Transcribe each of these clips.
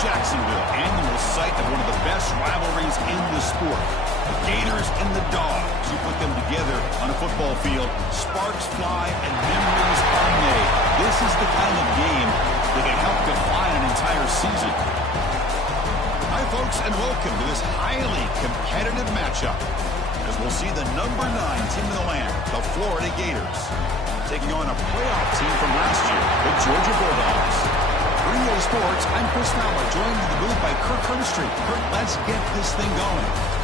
Jacksonville, annual site of one of the best rivalries in the sport. The Gators and the Dogs. You put them together on a football field, sparks fly and memories are made. This is the kind of game that can help define an entire season. Hi, folks, and welcome to this highly competitive matchup, as we'll see the number 9 team in the land, the Florida Gators, taking on a playoff team from last year, the Georgia Bulldogs. Bring you sports, I'm Chris Fowler, joined in the booth by Kirk Herbstreit. Kirk, let's get this thing going.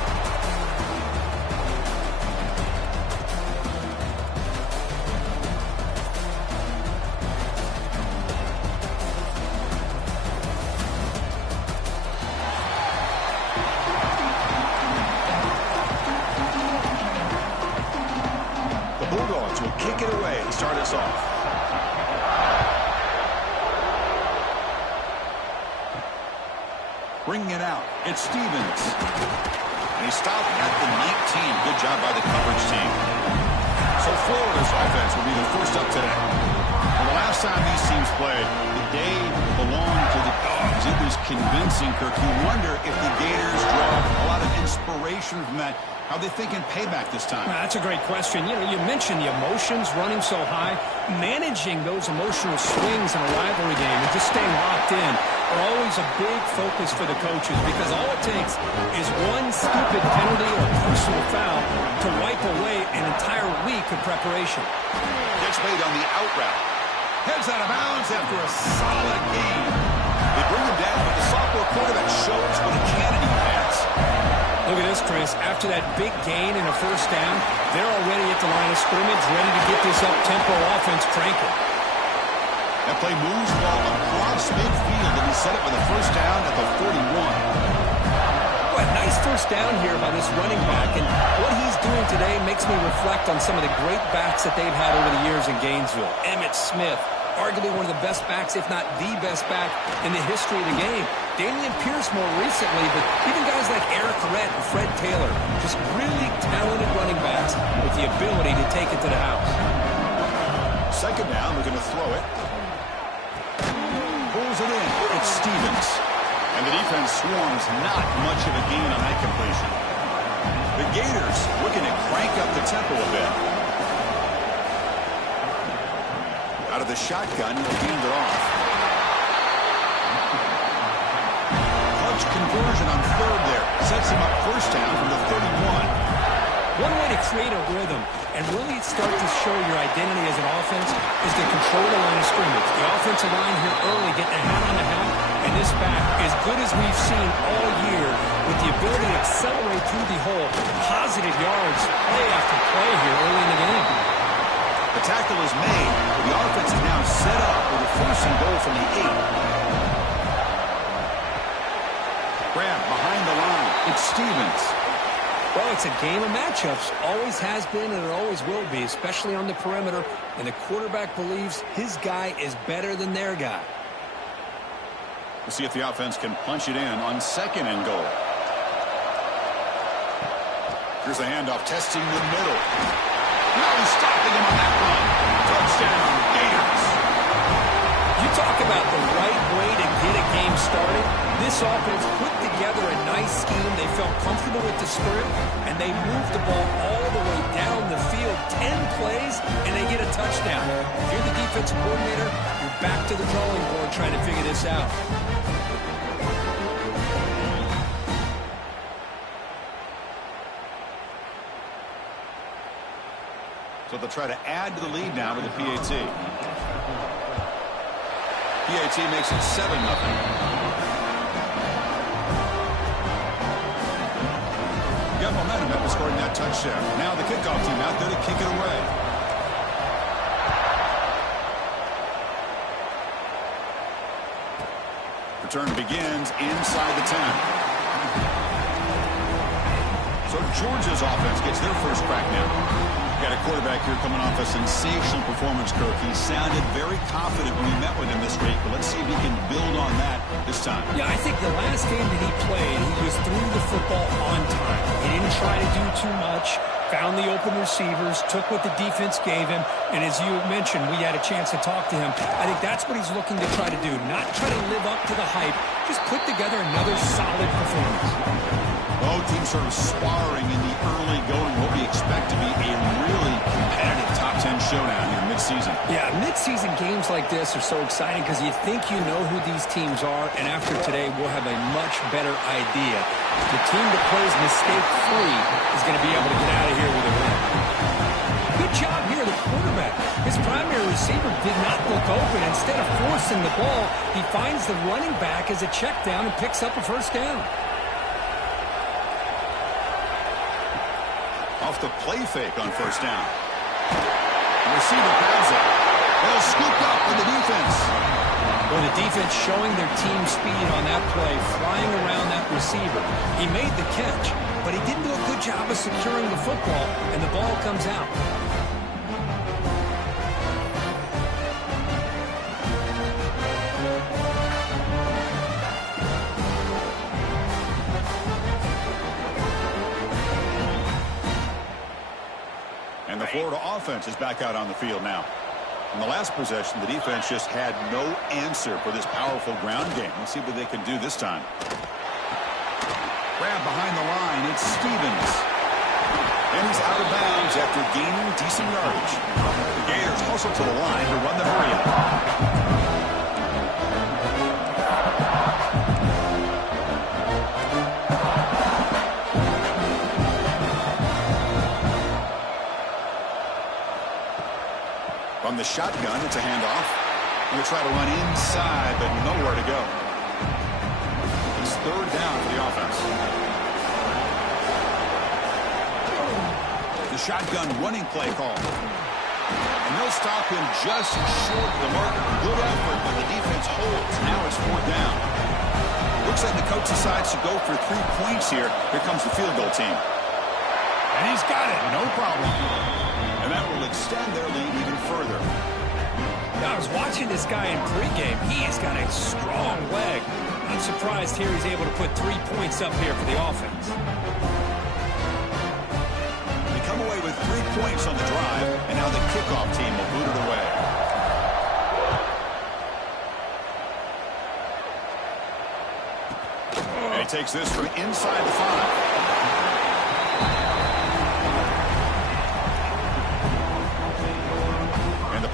Kick it away to start us off. Bringing it out, it's Stevens. And he stopped at the 19. Good job by the coverage team. So Florida's offense will be the first up today. Well, the last time these teams played, the day belonged to the Dogs. It was convincing, Kirk. You wonder if the Gators draw a lot of inspiration from that. How are they thinking payback this time? Well, that's a great question. You know, you mentioned the emotions running so high. Managing those emotional swings in a rivalry game and just staying locked in are always a big focus for the coaches, because all it takes is one stupid penalty or personal foul to wipe away an entire week of preparation. Gets made on the out route. Heads out of bounds after a solid game. They bring him down, but the sophomore quarterback shows what a cannon he has. Look at this, Chris. After that big gain and a first down, they're already at the line of scrimmage, ready to get this up-tempo offense cranking. That play moves the ball across midfield, and he set it with a first down at the 41. What a nice first down here by this running back, and what he's doing today makes me reflect on some of the great backs that they've had over the years in Gainesville. Emmitt Smith, arguably one of the best backs, if not the best back in the history of the game. Dameon Pierce more recently, but even guys like Eric Rhett and Fred Taylor, just really talented running backs with the ability to take it to the house. Second down, we're going to throw it. Pulls it in. It's Stevens. And the defense swarms not much of a gain on that completion. The Gators looking to crank up the tempo a bit. Out of the shotgun, he'll hand it off. Clutch conversion on third there. Sets him up first down from the 31. One way to create a rhythm and really start to show your identity as an offense is to control the line of scrimmage. The offensive line here early getting a hat on the hat, and this back, as good as we've seen all year, with the ability to accelerate through the hole, positive yards, play after play here early in the game. The tackle is made. The offense is now set up with a first and goal from the 8. Grab behind the line. It's Stevens. Well, it's a game of matchups. Always has been, and it always will be, especially on the perimeter. And the quarterback believes his guy is better than their guy. We'll see if the offense can punch it in on second and goal. Here's the handoff, testing the middle. No stopping him on that run. Touchdown, Gators. You talk about the right way to get a game started. This offense put together a nice scheme. They felt comfortable with the sprint, and they moved the ball all the way down the field. 10 plays, and they get a touchdown. If you're the defensive coordinator, you're back to the drawing board trying to figure this out. So they'll try to add to the lead now with the PAT. PAT makes it 7-0. Got momentum after scoring that touchdown. Now the kickoff team out there to kick it away. Return begins inside the 10. So Georgia's offense gets their first crack now. Got a quarterback here coming off a sensational performance, Kirk. He sounded very confident when we met with him this week, but let's see if he can build on that this time. Yeah, I think the last game that he played, he was through the football on time. He didn't try to do too much, found the open receivers, took what the defense gave him, and as you mentioned, we had a chance to talk to him. I think that's what he's looking to try to do, not try to live up to the hype, just put together another solid performance. Both teams sort of sparring in the early going, what we expect to be a really competitive top 10 showdown here mid-season. Yeah, mid-season games like this are so exciting because you think you know who these teams are, and after today, we'll have a much better idea. The team that plays mistake-free is going to be able to get out of here with a win. Good job here, the quarterback. His primary receiver did not look open. Instead of forcing the ball, he finds the running back as a check down and picks up a first down. Off the play fake on first down. The receiver grabs it. Well, scooped up with the defense. Well, the defense showing their team speed on that play, flying around that receiver. He made the catch, but he didn't do a good job of securing the football, and the ball comes out. And the Florida offense is back out on the field now. In the last possession, the defense just had no answer for this powerful ground game. Let's see what they can do this time. Grab behind the line. It's Stevens. And he's out of bounds after gaining decent yardage. The Gators hustle to the line to run the hurry up. From the shotgun, it's a handoff. Going to try to run inside, but nowhere to go. It's third down for the offense. The shotgun running play call. And they'll stop him just short of the marker. Good effort, but the defense holds. Now it's fourth down. Looks like the coach decides to go for 3 points here. Here comes the field goal team. And he's got it. No problem. And that will extend their lead even further. Now, I was watching this guy in pregame. He has got a strong leg. I'm surprised here he's able to put 3 points up here for the offense. They come away with 3 points on the drive, and now the kickoff team will boot it away. And he takes this from inside the 5.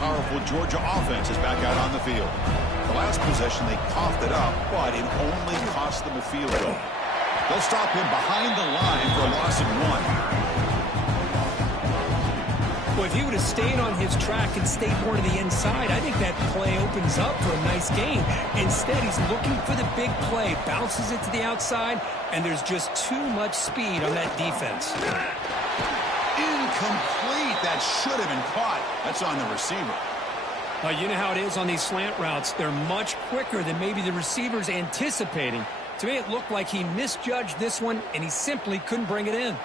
Powerful Georgia offense is back out on the field. The last possession, they coughed it up, but it only cost them a field goal. They'll stop him behind the line for a loss of 1. Well, if he would have stayed on his track and stayed more to the inside, I think that play opens up for a nice gain. Instead, he's looking for the big play, bounces it to the outside, and there's just too much speed on that defense. Incomplete. That should have been caught. That's on the receiver. You know how it is on these slant routes. They're much quicker than maybe the receiver's anticipating. To me, it looked like he misjudged this one, and he simply couldn't bring it in.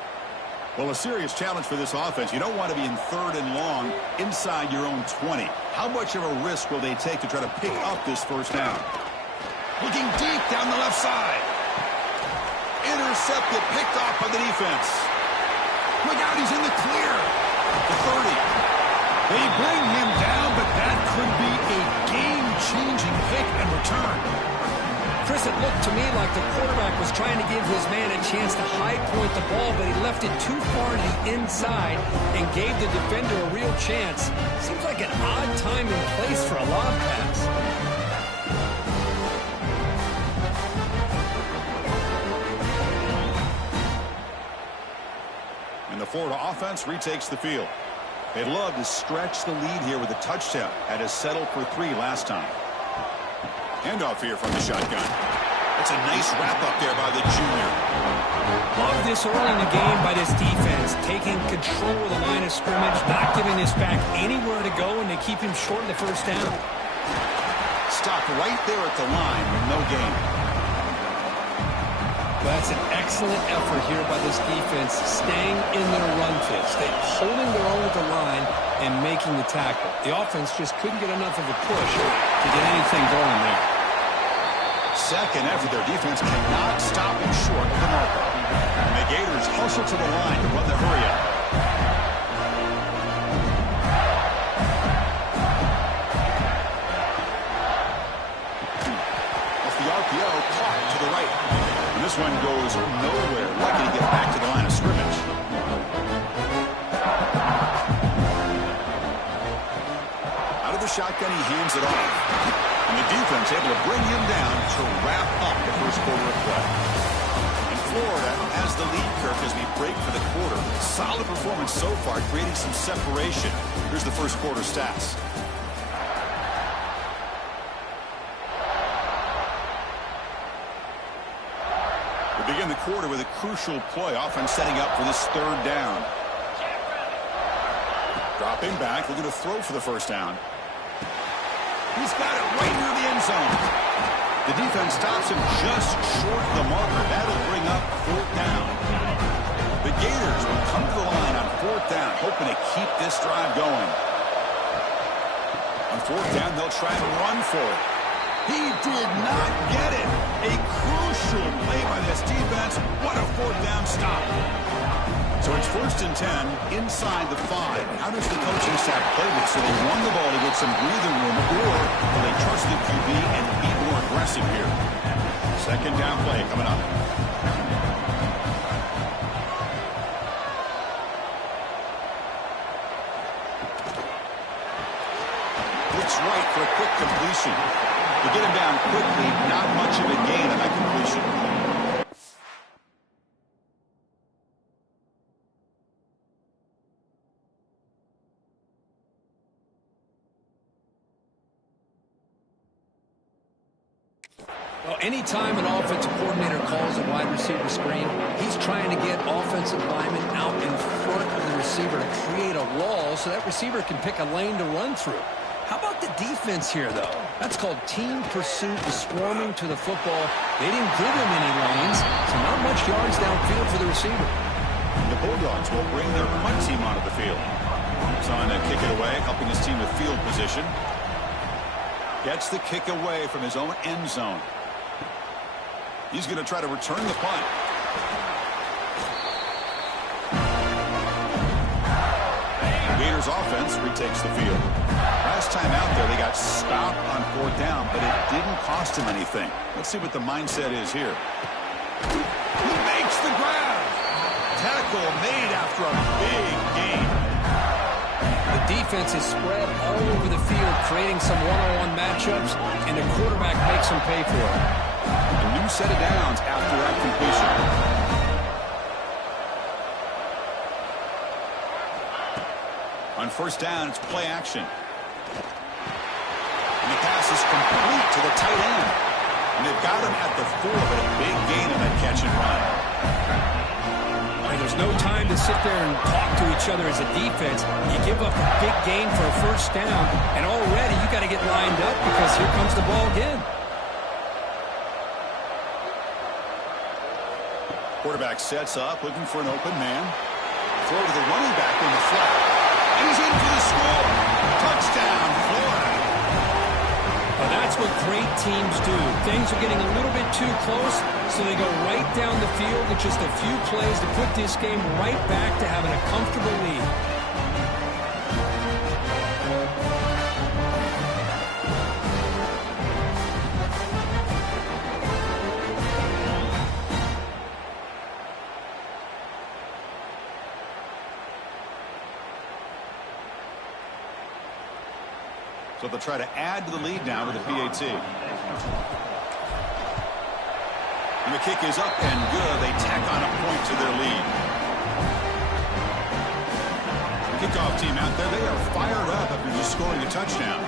Well, a serious challenge for this offense. You don't want to be in third and long inside your own 20. How much of a risk will they take to try to pick up this first down? Looking deep down the left side. Intercepted, picked off by the defense. Look out, he's in the clear. The 30. They bring him down, but that could be a game-changing pick and return. Chris, it looked to me like the quarterback was trying to give his man a chance to high point the ball, but he left it too far to the inside and gave the defender a real chance. Seems like an odd time and place for a lob pass. And the Florida offense retakes the field. They'd love to stretch the lead here with a touchdown. Had to settle for 3 last time. Handoff here from the shotgun. That's a nice wrap-up there by the junior. Love this early in the game by this defense. Taking control of the line of scrimmage, not giving this back anywhere to go, and they keep him short of the first down. Stopped right there at the line with no gain. That's an excellent effort here by this defense, staying in their run fit, holding their own at the line and making the tackle. The offense just couldn't get enough of a push to get anything going there. Second effort, their defense cannot stop him short of the marker. And the Gators hustle to the line to run the hurry up. Off the RPO, This one goes nowhere. Lucky to get back to the line of scrimmage. Out of the shotgun, he hands it off. And the defense able to bring him down to wrap up the first quarter of play. And Florida has the lead, Kirk, as we break for the quarter. Solid performance so far, creating some separation. Here's the first quarter stats. We begin the quarter with a crucial play, offense setting up for this third down. Dropping back, looking to throw for the first down. He's got it right near the end zone. The defense stops him just short of the marker. That'll bring up fourth down. The Gators will come to the line on fourth down, hoping to keep this drive going. On fourth down, they'll try and run for it. He did not get it. A crucial play by this defense. What a fourth down stop. So it's 1st and 10 inside the 5. How does the coaching staff play this? So they run the ball to get some breathing room, or will they trust the QB and be more aggressive here? Second down play coming up. Looks right for a quick completion. To get him down quickly, not much of a gain on that completion. Well, anytime an offensive coordinator calls a wide receiver screen, he's trying to get offensive linemen out in front of the receiver to create a wall so that receiver can pick a lane to run through. How about the defense here, though? That's called team pursuit and swarming to the football. They didn't give him any lanes, so not much yards downfield for the receiver. The Bulldogs will bring their punt team onto the field. Trying to kick it away, helping his team with field position. Gets the kick away from his own end zone. He's going to try to return the punt. Gators offense retakes the field. Last time out there, they got stopped on fourth down, but it didn't cost him anything. Let's see what the mindset is here. He makes the grab. Tackle made after a big gain. The defense is spread all over the field, creating some one-on-one matchups, and the quarterback makes them pay for it. A new set of downs after that completion. On first down, it's play action. And the pass is complete to the tight end. And they've got him at the 4, but a big gain on that catch and run. I mean, there's no time to sit there and talk to each other as a defense. You give up a big gain for a first down, and already you got to get lined up because here comes the ball again. Quarterback sets up, looking for an open man. Throw to the running back in the flat. And he's in for the score. Touchdown, Florida. Well, that's what great teams do. Things are getting a little bit too close, so they go right down the field with just a few plays to put this game right back to having a comfortable lead. So they'll try to add to the lead now with the PAT. And the kick is up and good. They tack on a point to their lead. Kickoff team out there, they are fired up after just scoring a touchdown.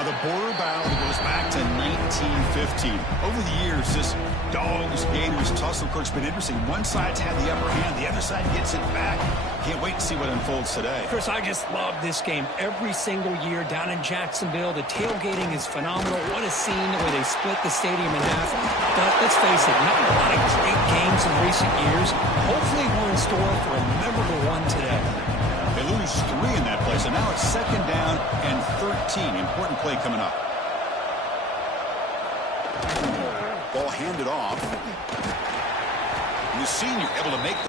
The border battle goes back to 1915. Over the years, this Dogs-Gators tussle, Kirk's been interesting. One side's had the upper hand, the other side gets it back. Can't wait to see what unfolds today. Chris, I just love this game every single year down in Jacksonville. The tailgating is phenomenal. What a scene where they split the stadium in half. But let's face it, not a lot of great games in recent years. Hopefully we're in store for a memorable one today. They lose 3 in that play, so now it's second down and 13. Important play coming up. Ball handed off. And the senior able to make the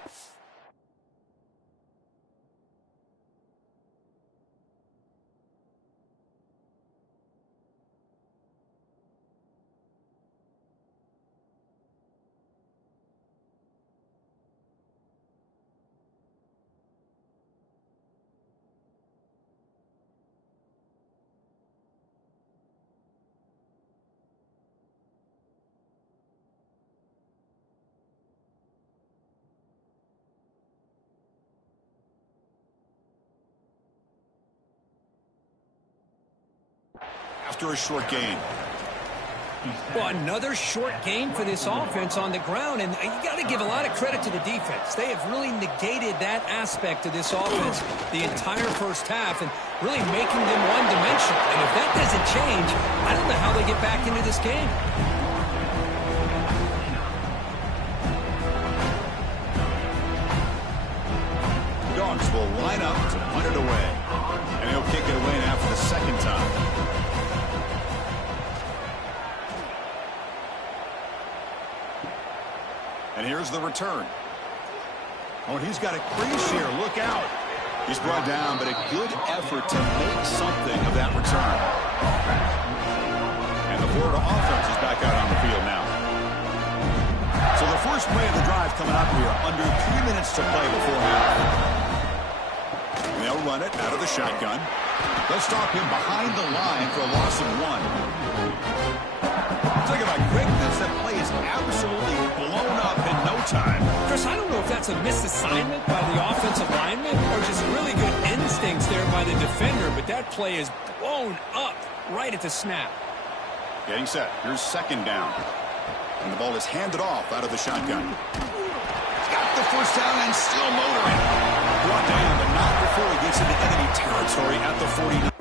after a short gain. Well, another short gain for this offense on the ground, and you got to give a lot of credit to the defense. They have really negated that aspect of this offense the entire first half and really making them one-dimensional. And if that doesn't change, I don't know how they get back into this game. Dogs will line up to punt it away, and he'll kick it away now for the second time. And here's the return. Oh, and he's got a crease here. Look out. He's brought down, but a good effort to make something of that return. And the Florida offense is back out on the field now. So the first play of the drive coming up here, under 3 minutes to play before half. And they'll run it out of the shotgun. They'll stop him behind the line for a loss of 1. Talk about quickness. That play is absolutely blown up in no time. Chris, I don't know if that's a misassignment by the offensive lineman or just really good instincts there by the defender, but that play is blown up right at the snap. Getting set. Here's second down. And the ball is handed off out of the shotgun. He's got the first down and still motoring. Brought down, but not before he gets into enemy territory at the 49.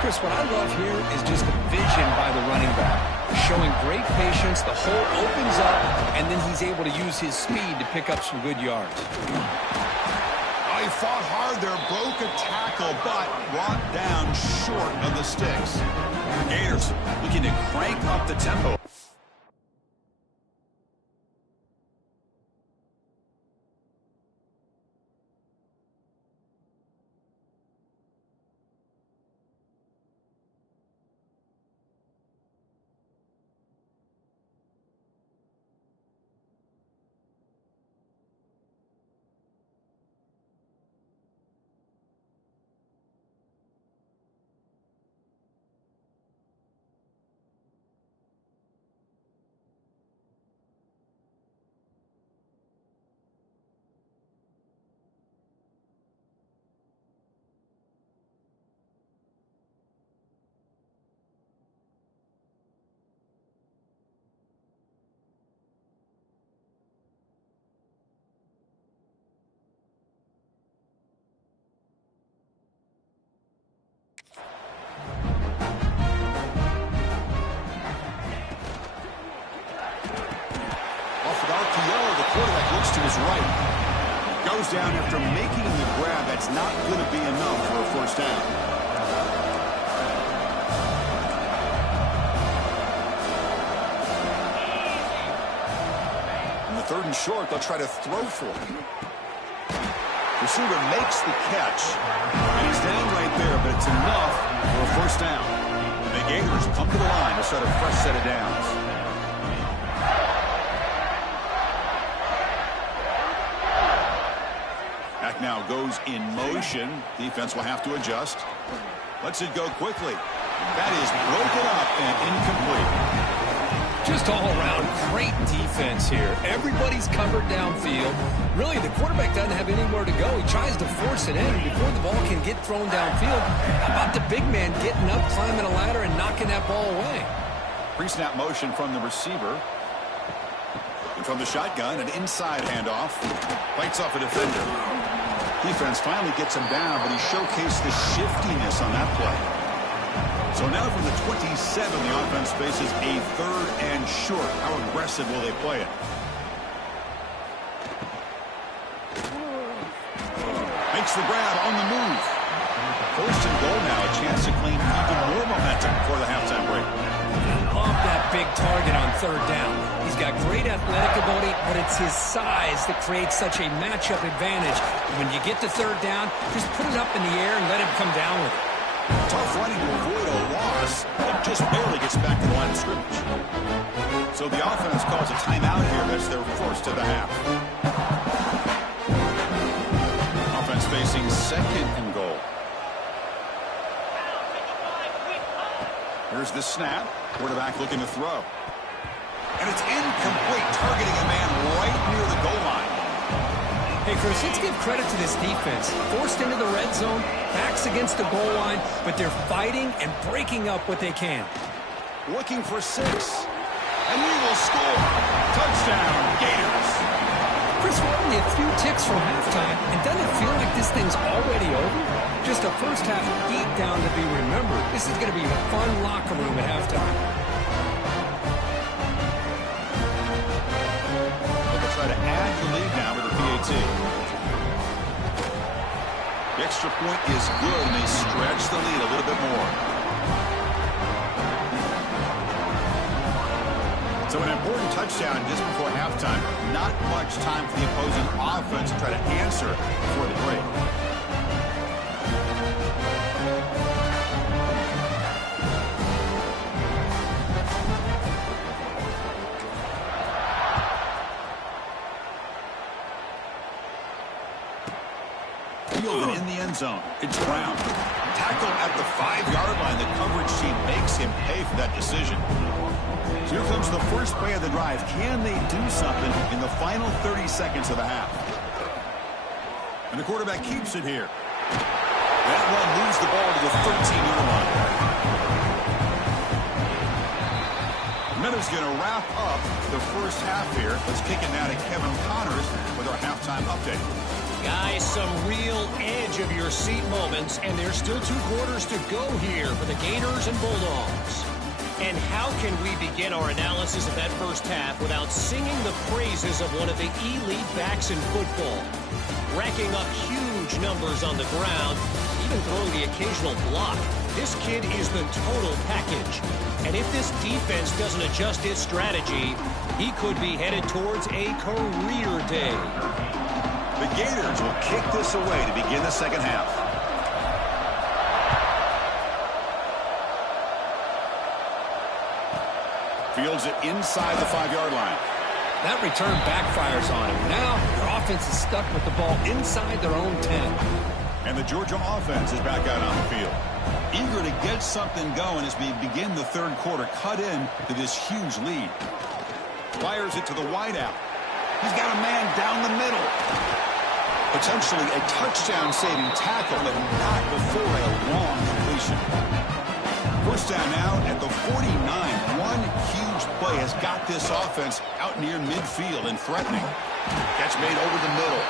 Chris, what I love here is just the vision by the running back. Showing great patience, the hole opens up, and then he's able to use his speed to pick up some good yards. Oh, he fought hard there, broke a tackle, but brought down short of the sticks. Gators looking to crank up the tempo. To his right. Goes down after making the grab. That's not going to be enough for a first down. In the third and short, they'll try to throw for him. Receiver makes the catch. And he's down right there, but it's enough for a first down. The Gators come to the line to start a fresh set of downs. Now goes in motion. Defense will have to adjust. Lets it go quickly. That is broken up and incomplete. Just all around great defense here. Everybody's covered downfield. Really, the quarterback doesn't have anywhere to go. He tries to force it in before the ball can get thrown downfield. How about the big man getting up, climbing a ladder, and knocking that ball away? Pre-snap motion from the receiver. And from the shotgun, an inside handoff. Fights off a defender. Defense finally gets him down, but he showcased the shiftiness on that play. So now from the 27, the offense faces a third and short. How aggressive will they play it? Makes the grab on the move. First and goal now, a chance to claim even more momentum before the halftime break. Off that big target on third down. He's got great athletic ability, but it's his size that creates such a matchup advantage. When you get to third down, just put it up in the air and let him come down with it. Tough running to avoid a loss, but just barely gets back to the line of scrimmage. So the offense calls a timeout here. That's their first of the half. Offense facing means second and goal. Here's the snap. Quarterback looking to throw. And it's incomplete, targeting a man right near the goal line. Hey, Chris, let's give credit to this defense. Forced into the red zone, backs against the goal line, but they're fighting and breaking up what they can. Looking for 6. And he will score. Touchdown, Gators. Chris, we're only a few ticks from halftime, and doesn't it feel like this thing's already over? Just a first half beat down to be remembered. This is going to be a fun locker room at halftime. They'll try to add the lead now with the PAT. The extra point is good, and they stretch the lead a little bit more. So an important touchdown just before halftime. Not much time for the opposing offense to try to answer before the break. Fielded in the end zone. It's Brown. Tackle at the 5-yard line. The coverage team makes him pay for that decision. So here comes the first play of the drive. Can they do something in the final 30 seconds of the half? And the quarterback keeps it here. That one moves the ball to the 13-yard line. Minutes going to wrap up the first half here. Let's kick it now to Kevin Connors with our halftime update. Guys, some real edge of your seat moments, and there's still 2 quarters to go here for the Gators and Bulldogs. And how can we begin our analysis of that first half without singing the praises of one of the elite backs in football? Racking up huge numbers on the ground, even throwing the occasional block. This kid is the total package. And if this defense doesn't adjust its strategy, he could be headed towards a career day. The Gators will kick this away to begin the second half. Fields it inside the 5-yard line. That return backfires on him. Now their offense is stuck with the ball inside their own 10. And the Georgia offense is back out on the field. Eager to get something going as we begin the third quarter. Cut in to this huge lead. Fires it to the wideout. He's got a man down the middle. Potentially a touchdown-saving tackle, but not before a long completion. First down now at the 49. One huge play has got this offense out near midfield and threatening. Catch made over the middle.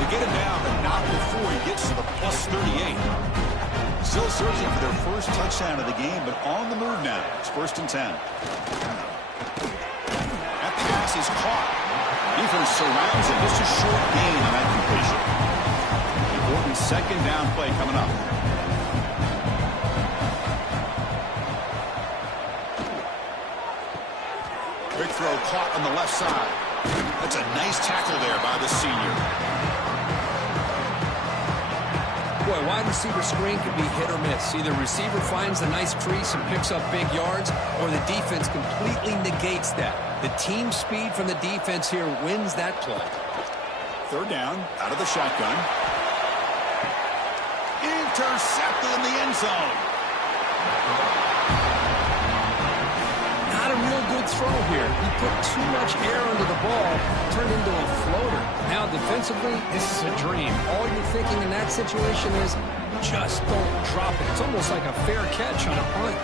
They get him down, but not before he gets to the plus 38. Still searching for their first touchdown of the game, but on the move now. It's 1st and 10. That pass is caught. Defense surrounds it. Just a short gain on that completion. Important second down play coming up. Big throw caught on the left side. That's a nice tackle there by the senior. Boy, wide receiver screen can be hit or miss. Either receiver finds a nice crease and picks up big yards, or the defense completely negates that. The team speed from the defense here wins that play. Third down, out of the shotgun. Intercepted in the end zone. Not a real good throw here. He put too much air under the ball, turned into a floater. Now defensively, this is a dream. All you're thinking in that situation is just don't drop it. It's almost like a fair catch on a punt.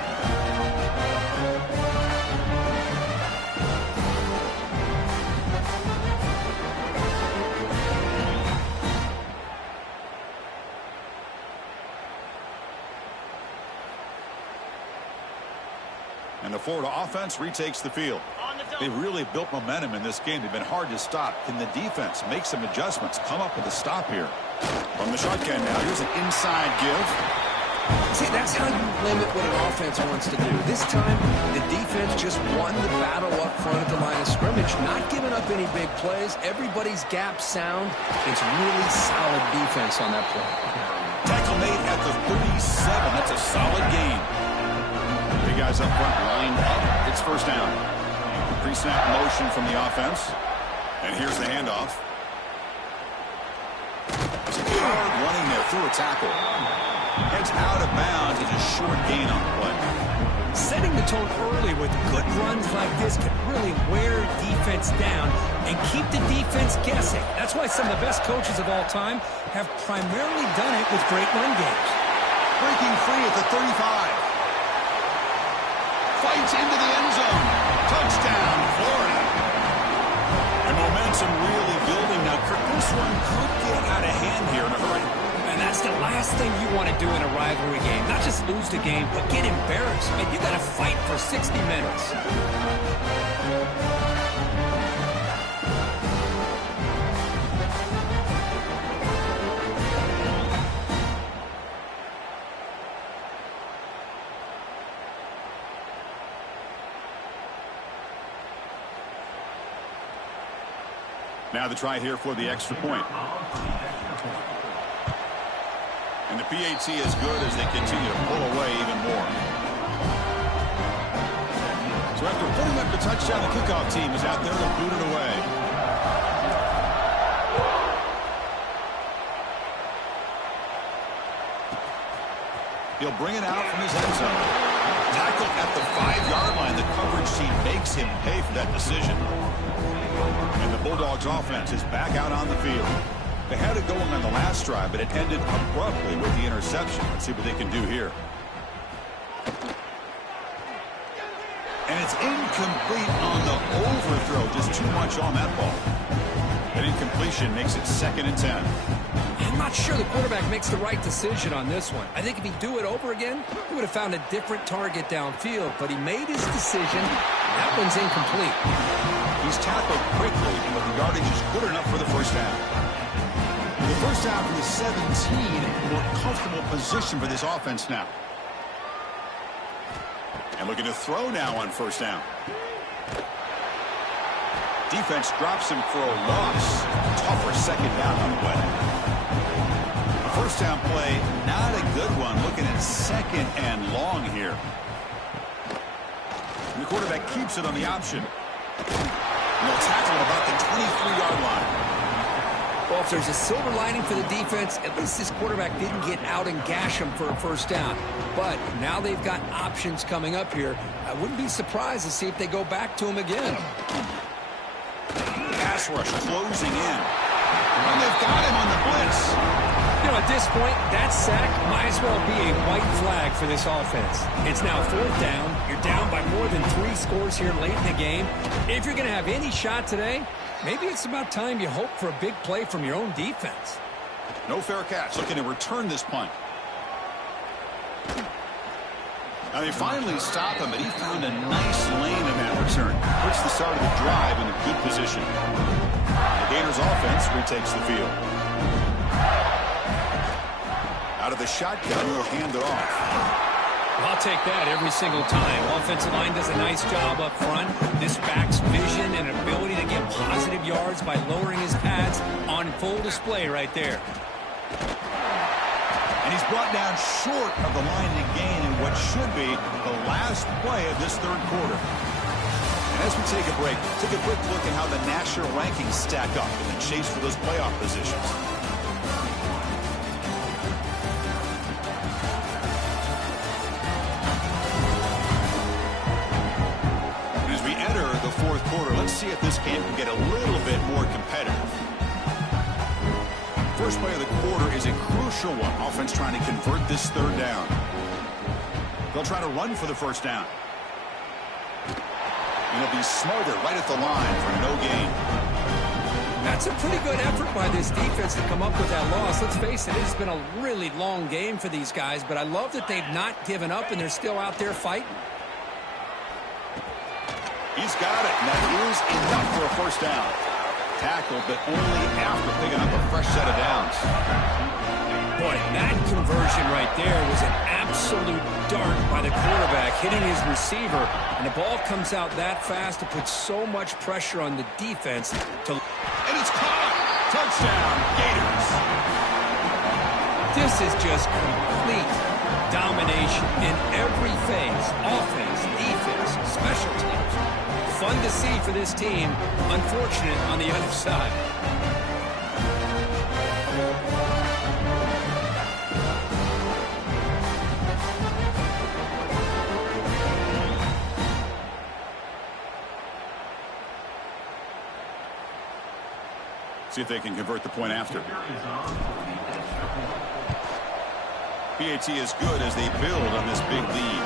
And the Florida offense retakes the field. They've really built momentum in this game. They've been hard to stop. Can the defense make some adjustments, come up with a stop here? From the shotgun now, here's an inside give. See, that's how you limit what an offense wants to do. This time, the defense just won the battle up front at the line of scrimmage, not giving up any big plays. Everybody's gap sound. It's really solid defense on that play. Tackle made at the 37. That's a solid gain. Big guys up front lined up. It's first down. Pre-snap motion from the offense. And here's the handoff. Hard running through a tackle. Heads out of bounds. It's a short gain on the play. Setting the tone early with good runs like this can really wear defense down and keep the defense guessing. That's why some of the best coaches of all time have primarily done it with great run games. Breaking free at the 35. Fights into the end zone. Touchdown, Florida. And momentum really building now. Kirk, this one could get out of hand here in a hurry. And that's the last thing you want to do in a rivalry game. Not just lose the game, but get embarrassed. I mean, you got to fight for 60 minutes. Now the try here for the extra point. And the PAT is good as they continue to pull away even more. So after putting up the touchdown, the kickoff team is out there to boot it away. He'll bring it out from his end zone. Tackled at the 5-yard line. The coverage team makes him pay for that decision. And the Bulldogs offense is back out on the field. They had it going on the last drive, but it ended abruptly with the interception. Let's see what they can do here. And it's incomplete on the overthrow. Just too much on that ball. An incompletion makes it 2nd and 10. I'm not sure the quarterback makes the right decision on this one. I think if he'd do it over again, he would have found a different target downfield, but he made his decision. That one's incomplete. He's tackled quickly, but the yardage is good enough for the first down. The first down from the 17, more comfortable position for this offense now. And looking to throw now on first down. Defense drops him for a loss. Tougher second down on the way. A first down play, not a good one. Looking at 2nd and long here. And the quarterback keeps it on the option. And they'll tackle at about the 23-yard line. Well, if there's a silver lining for the defense, at least this quarterback didn't get out and gash him for a first down. But now they've got options coming up here. I wouldn't be surprised to see if they go back to him again. Pass rush closing in. And they've got him on the blitz. You know, at this point, that sack might as well be a white flag for this offense. It's now 4th down. You're down by more than 3 scores here late in the game. If you're going to have any shot today, maybe it's about time you hope for a big play from your own defense. No fair catch. Looking to return this punt. Now they finally stop him, but he found a nice lane in that return. Puts the start of the drive in a good position. The Gators offense retakes the field. Out of the shotgun, he'll hand it off. I'll take that every single time. Offensive line does a nice job up front. This back's vision and ability to get positive yards by lowering his pads on full display right there. And he's brought down short of the line to gain in what should be the last play of this 3rd quarter. And as we take a break, take a quick look at how the national rankings stack up in the chase for those playoff positions. And as we enter the 4th quarter, let's see if this game can get a little bit more competitive. First play of the quarter is a crucial one. Offense trying to convert this 3rd down. They'll try to run for the first down. And he'll be smarter right at the line for no gain. That's a pretty good effort by this defense to come up with that loss. Let's face it, it's been a really long game for these guys, but I love that they've not given up and they're still out there fighting. He's got it, and that is enough for a first down. Tackled, but only after picking up a fresh set of downs. Boy, that conversion right there was an absolute dart by the quarterback, hitting his receiver, and the ball comes out that fast to put so much pressure on the defense to... And it's caught! Touchdown, Gators! This is just complete domination in every phase. Offense, defense, special teams. Fun to see for this team. Unfortunate on the other side. See if they can convert the point after. PAT is good as they build on this big lead.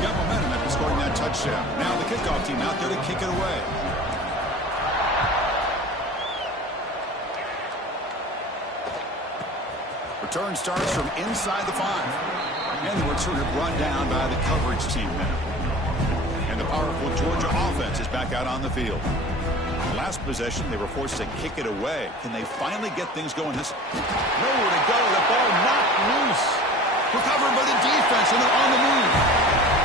Got momentum after scoring that touchdown. Now the kickoff team out there to kick it away. Return starts from inside the 5. And the returner brought down by the coverage team there. And the powerful Georgia offense is back out on the field. Last possession, they were forced to kick it away. Can they finally get things going? This nowhere to go. The ball knocked loose. Recovered by the defense, and they're on the move.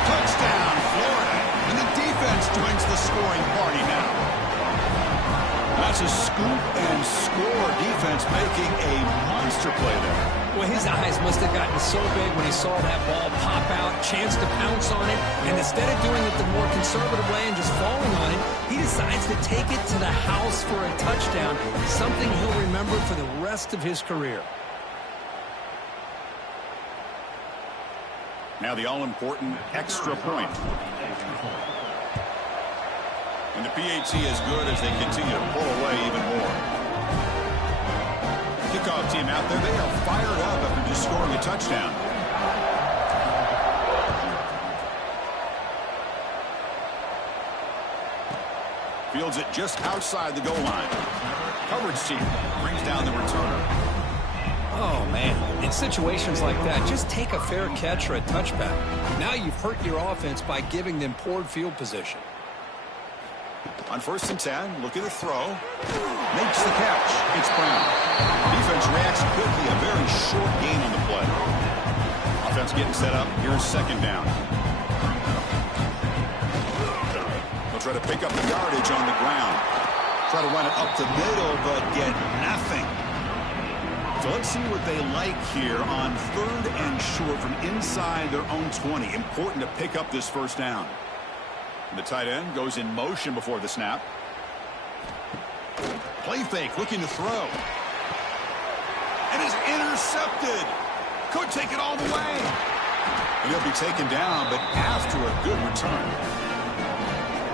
Touchdown, Florida. And the defense joins the scoring party now. That's a scoop and score defense making a monster play there. Well, his eyes must have gotten so big when he saw that ball pop out, chance to pounce on it, and instead of doing it the more conservative way and just falling on it, he decides to take it to the house for a touchdown, something he'll remember for the rest of his career. Now the all-important extra point. And the PAT is good as they continue to pull away even more. Kickoff team out there, they are fired up after just scoring a touchdown. Fields it just outside the goal line. Coverage team brings down the returner. Oh, man. In situations like that, just take a fair catch or a touchback. Now you've hurt your offense by giving them poor field position. On 1st and 10, look at the throw. Makes the catch. It's Brown. Defense reacts quickly. A very short gain on the play. Offense getting set up. Here's 2nd down. They'll try to pick up the yardage on the ground. Try to run it up the middle, but get nothing. So let's see what they like here on 3rd and short from inside their own 20. Important to pick up this 1st down. The tight end goes in motion before the snap. Play fake, looking to throw. And is intercepted. Could take it all the way. And he'll be taken down, but after a good return.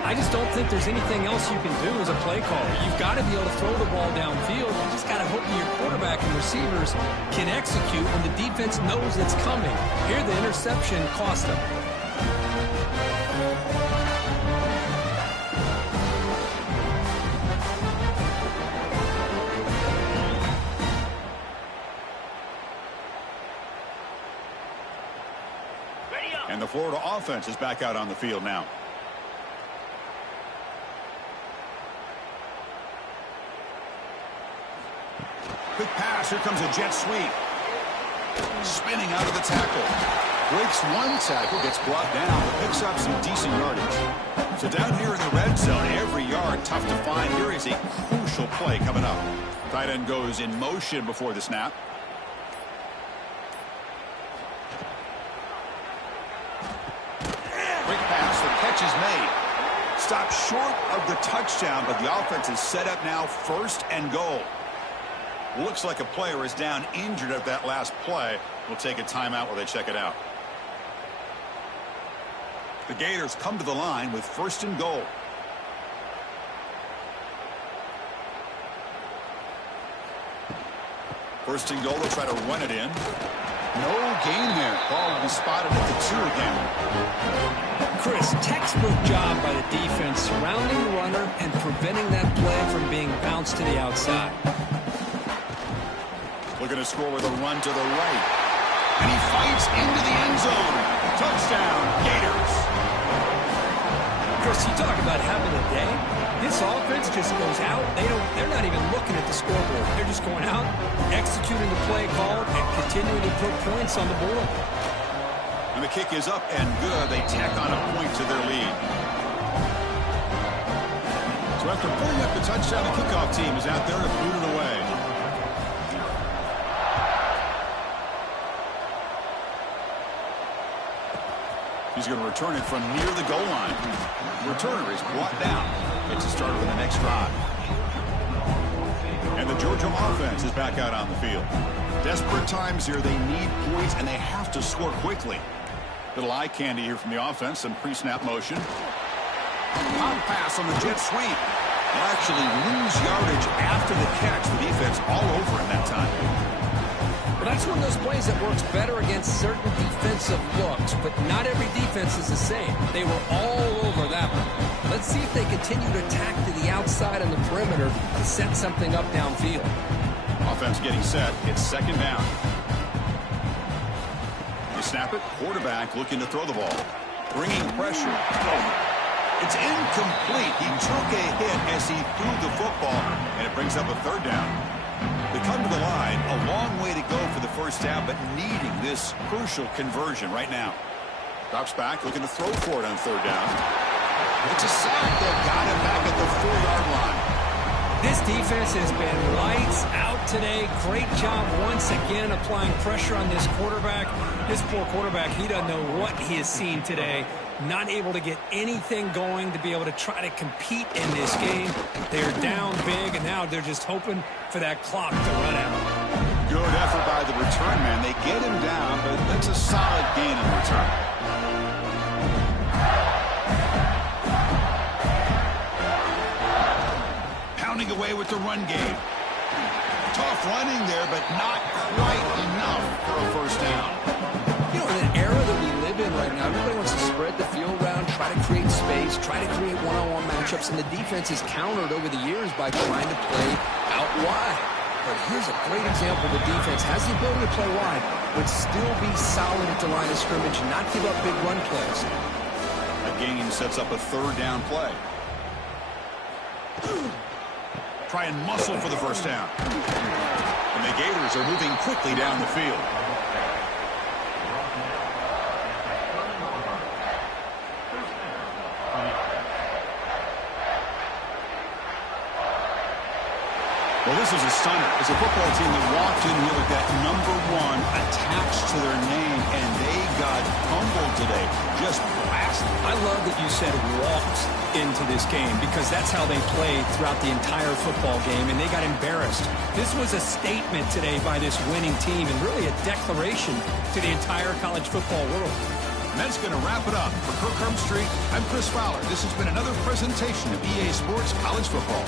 I just don't think there's anything else you can do as a play caller. You've got to be able to throw the ball downfield. You just got to hope that your quarterback and receivers can execute when the defense knows it's coming. Here, the interception cost them. And the Florida offense is back out on the field now. Quick pass. Here comes a jet sweep. Spinning out of the tackle. Breaks one tackle, gets brought down, but picks up some decent yardage. So down here in the red zone, every yard tough to find. Here is a crucial play coming up. Tight end goes in motion before the snap. Catch is made. Stopped short of the touchdown, but the offense is set up now 1st and goal. Looks like a player is down injured at that last play. We'll take a timeout while they check it out. The Gators come to the line with 1st and goal. First and goal, they'll try to run it in. No gain there. Ball will be spotted at the 2 again. Chris, textbook job by the defense surrounding the runner and preventing that play from being bounced to the outside. Looking to score with a run to the right. And he fights into the end zone. Touchdown, Gators. Chris, you talk about having a day. This offense just goes out. They're not even looking at the scoreboard. They're just going out, executing the play called, and continuing to put points on the board. And the kick is up and good. They tack on a point to their lead. So after pulling up the touchdown, the kickoff team is out there to boot it away. He's going to return it from near the goal line. The returner is brought down. It's a start for the next drive. And the Georgia offense is back out on the field. Desperate times here. They need points, and they have to score quickly. Little eye candy here from the offense. Some pre-snap motion. Pop pass on the jet sweep. They'll actually lose yardage after the catch. The defense all over in that time. Well, that's one of those plays that works better against certain defensive looks, but not every defense is the same. They were all over that one. Let's see if they continue to attack to the outside on the perimeter to set something up downfield. Offense getting set. It's second down. You snap it. Quarterback looking to throw the ball. Bringing pressure. It's incomplete. He took a hit as he threw the football, and it brings up a third down. They come to the line. A long way to go for the first half, but needing this crucial conversion right now. Drops back, looking to throw for it on third down. It's a sack. They've got him back at the 4-yard line. This defense has been lights out today. Great job once again applying pressure on this quarterback. This poor quarterback, he doesn't know what he has seen today. Not able to get anything going to be able to try to compete in this game. They're down big, and now they're just hoping for that clock to run out. Good effort by the return man. They get him down, but that's a solid gain in return. Pounding away with the run game. Tough running there, but not quite enough for a first down. You know, in an era that we live in right now, everybody wants to spread the field around, try to create space, try to create one-on-one matchups, and the defense is countered over the years by trying to play out wide. But here's a great example. The defense has the ability to play wide, but still be solid at the line of scrimmage and not give up big run plays. A gain sets up a third down play. Try and muscle for the first down. And the Gators are moving quickly down the field. Well, this is a stunner. It's a football team that walked in here with that number 1 attached to their name, and they got humbled today. Just blasted. I love that you said walked into this game because that's how they played throughout the entire football game, and they got embarrassed. This was a statement today by this winning team and really a declaration to the entire college football world. And that's going to wrap it up. For Kirk Street, I'm Chris Fowler. This has been another presentation of EA Sports College Football.